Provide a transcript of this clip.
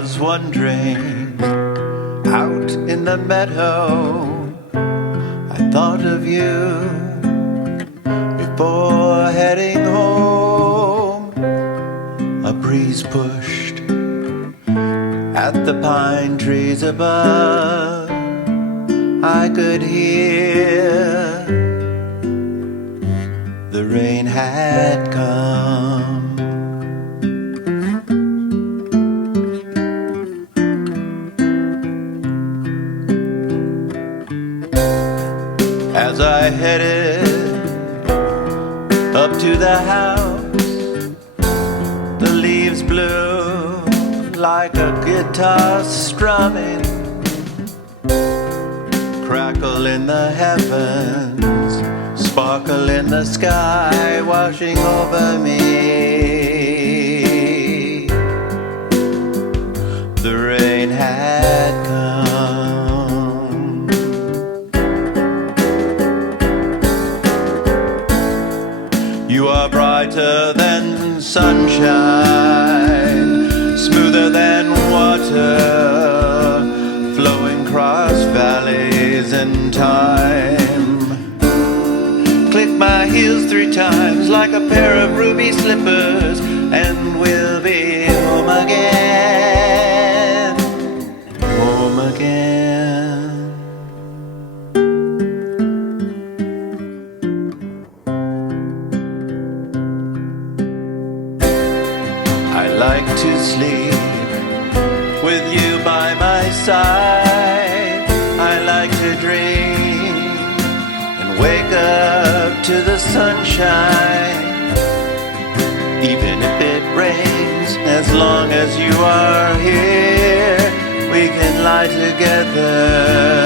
was wandering out in the meadow, I thought of you before heading home. A breeze pushed at the pine trees above. I could hear the rain had come. As I headed up to the house, the leaves blew like a guitar strumming, crackle in the heavens, sparkle in the sky, washing over me. The rain had come. You are brighter than sunshine, smoother than water, flowing across valleys in time. Click my heels 3 times like a pair of ruby slippers, and we'll be home again, home again. I like to sleep with you by my side. I like to dream and wake up to the sunshine. Even if it rains, as long as you are here, we can lie together